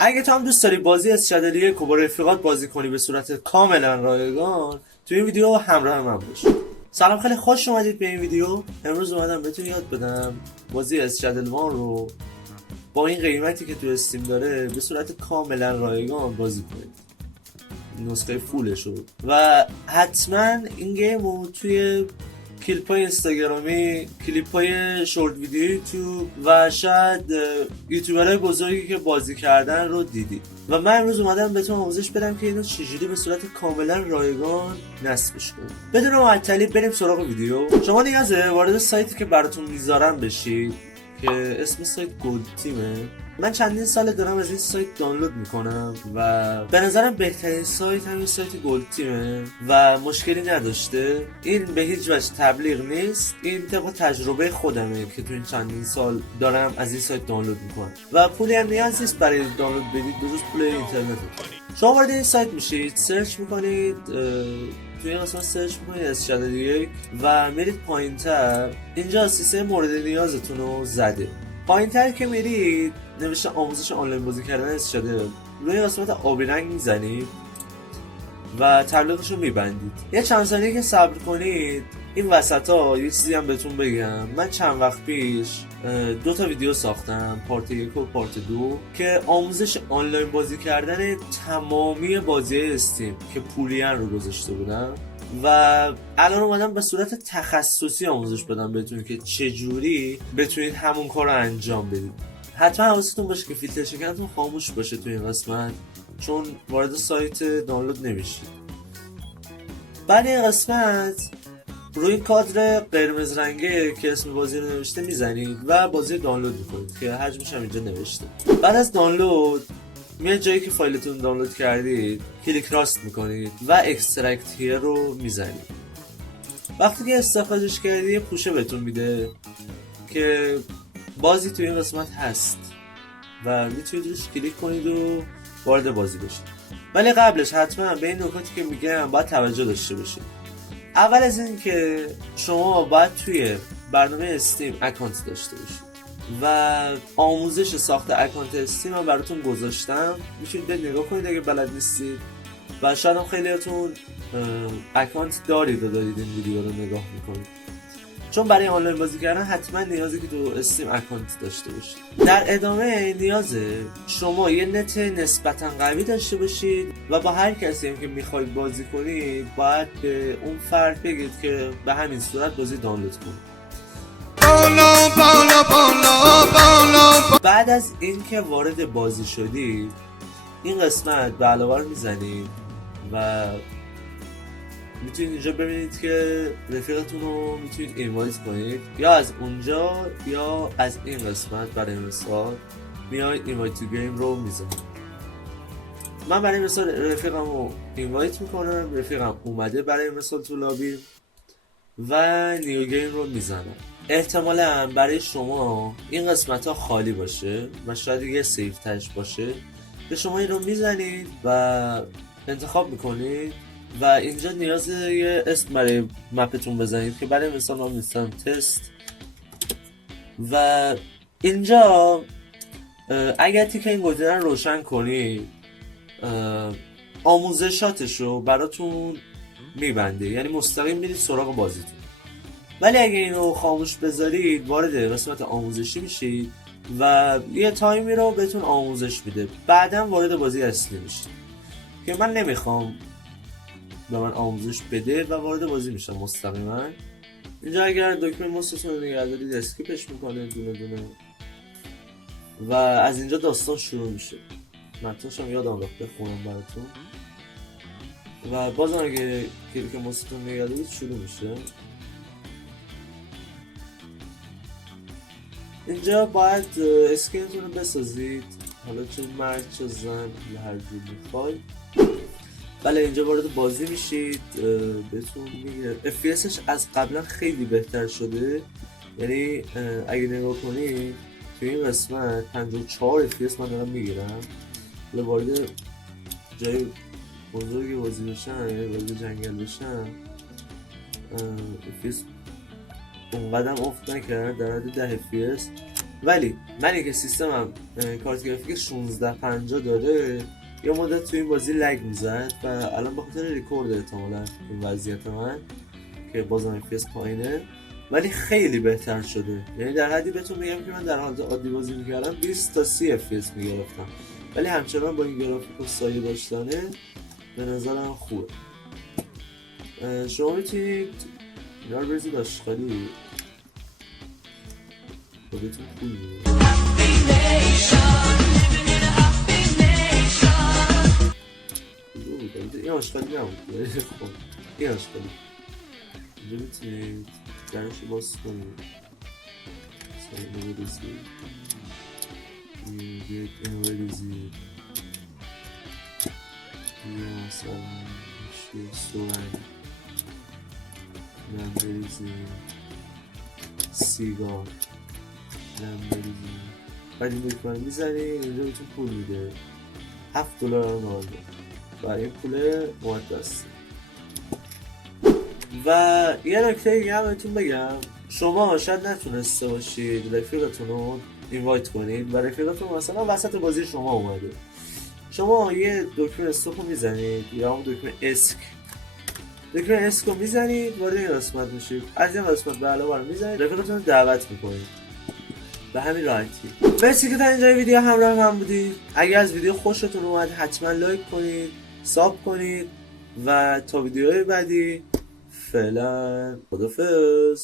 اگه تو هم دوست داری بازی اسشادلی با رفیقات بازی کنی به صورت کاملا رایگان، تو این ویدیو همراه من باش. سلام، خیلی خوش اومدید به این ویدیو. امروز اومدم بهتون یاد بدم بازی اسشادلوان رو با این قیمتی که تو استیم داره به صورت کاملا رایگان بازی کنید. نسخه فولش رو و حتما این گیم رو توی کلیپ های اینستاگرامی، کلیپ های شورت ویدیو یوتیوب و شاید یوتیوبرهای بزرگی که بازی کردن رو دیدید و من امروز اومدم بهتون آموزش بدم که اینو چجوری به صورت کاملا رایگان نصبش کنید. بدون معطلی بریم سراغ ویدیو. شما نیازه وارد سایتی که براتون میذارم بشید که اسم سایت گلد تیمه. من چندین سال دارم از این سایت دانلود میکنم و به نظرم بهترین سایت همین سایت گلد تیمه و مشکلی نداشته. این به هیچ وجه تبلیغ نیست، این طبق تجربه خودمه که تو این چندین سال دارم از این سایت دانلود میکنم و پولی هم نیاز نیست برای دانلود بدید بجز پول اینترنت. شما وارد این سایت میشید، سرچ میکنید، توی این قسمت سرچ میکنید اسشادل یک و میرید پایین تر. اینجا سیستم مورد نیازتون رو زده. پایین تر که میرید نوشته آموزش آنلاین بازی کردن اسشادل، روی قسمت آبی رنگ میزنید و تبلیغش رو میبندید. یه چند ثانیه که صبر کنید. این وسط ها یه چیزی هم بهتون بگم، من چند وقت پیش 2 تا ویدیو ساختم، پارت 1 و پارت 2، که آموزش آنلاین بازی کردن تمامی بازی استیم که پولیان رو گذاشته بودم و الان اومدم به صورت تخصصی آموزش بدم بهتون که چجوری بتونید همون کار رو انجام بدید. حتما حواستون باشه که فیلتر شکنتون خاموش باشه تو این قسمت، چون وارد سایت دانلود نمیشید. بعد این قسمت روی کادر قرمز رنگه که اسم بازی رو نوشته میزنید و بازی دانلود میکنید که حجمش هم اینجا نوشته. بعد از دانلود میاد جایی که فایلتون دانلود کردید، کلیک راست میکنید و اکسترکت هیر رو میزنید. وقتی که استخراجش کردید یه پوشه بهتون میده که بازی توی این قسمت هست و میتونید روش کلیک کنید و وارد بازی بشید. ولی قبلش حتما به این نکاتی که میگم باید توجه داشته باشید. اول از این که شما باید توی برنامه استیم اکانت داشته باشید و آموزش ساخت اکانت استیم هم براتون گذاشتم، میتونید برید نگاه کنید اگه بلد نیستید و شاید هم خیلیاتون اکانت دارید و دارید این ویدیو رو نگاه میکنید، چون برای آنلاین بازی کردن حتما نیازه که تو استیم اکانت داشته باشید. در ادامه نیازه شما یه نت نسبتا قوی داشته باشید و با هر کسی هم که میخواید بازی کنید باید به اون فرد بگید که به همین صورت بازی دانلود کنید. بعد از اینکه وارد بازی شدید این قسمت به علاوه رو میزنید و میتونید اینجا ببینید که رفیقتون رو میتونید اینوایت کنید، یا از اونجا یا از این قسمت. برای مثال میاید اینوایت تو گیم رو میزنید. من برای مثال رفیقم رو اینوایت میکنم، رفیقم اومده برای مثال تو لابی و نیو گیم رو میزنم. احتمالا برای شما این قسمت ها خالی باشه و شاید یه سیف تش باشه، به شما این رو میزنید و انتخاب میکنید و اینجا نیاز یه اسم برای مپتون بزنید که برای مثال من میستم تست و اینجا اگر تیکه این گزینه رو روشن کنید آموزشاتش رو براتون میبنده، یعنی مستقیم میرید سراغ بازیتون. ولی اگه اینو خاموش بذارید وارد قسمت آموزشی میشید و یه تایمی رو بهتون آموزش میده، بعدا وارد بازی اصلی میشید که من نمیخوام به من آموزش بده و وارد بازی میشم مستقیما. اینجا اگر دکمه مستتون رو نگه دارید اسکیپش میکنه دونه دونه و از اینجا داستان شروع میشه. متنش هم یادم رفت بخونم براتون و بازم اگه کلیک مستتون نگه دارید شروع میشه. اینجا باید اسکینتون رو بسازید، حالا چه مرد چه زن یا هر جور میخواید. بله اینجا وارد بازی میشید، بهتون میگه FPSش از قبلا خیلی بهتر شده، یعنی اگه نگاه کنید توی این قسمت 54 FPS من دارم میگیرم. حالا وارد جای بزرگی بازی بشم یا وارد جنگل بشم FPS اون قدم افت نکرد، در حد 10 FPS ولی منی که سیستمم کارت گرافیک 1650 داره یه مدت تو این بازی لگ میزد و الان به خاطر ریکورد احتمالاً این وضعیت من که بازم FPS پایینه ولی خیلی بهتر شده. یعنی در حدی بهتون میگم که من در حالت عادی بازی میکردم 20 تا 30 FPS میگرفتم ولی همچنان با این گرافیک و سایه داشتنه به نظرم خوبه. شما میتونید اینا رو بریزید آشغالی خودتون پول میده. این آشغالی نبود خب این آشغالی اینجا میتونید درش باز کنید سایه بریزید بیاید اینو بریزید یه مثلا سورنگ اینم بریزید سیگار اینم بریزید بعد این دکمه میزنید اینجا بهتون پول میده $7 هم نارده برای این پول مقدسه. و یه نکته دیگه هم بهتون بگم شما شاید نتونسته باشید رفیقتون رو اینوایت کنید و رفیقتون مثلا وسط بازی شما اومده شما یه دکمه استوک رو میزنید یا اون دکمه اسک رو میزنید وارد این قسمت میشید از این قسمت به علاوه رو میزنید رفیقتون رو دعوت میکنید به همین راحتی. مرسی که تا اینجای ویدیو همراه من بودید. اگر از ویدیو خوشتون اومد حتما لایک کنید ساب کنید و تا ویدیوهای بعدی فعلا خداحافظ.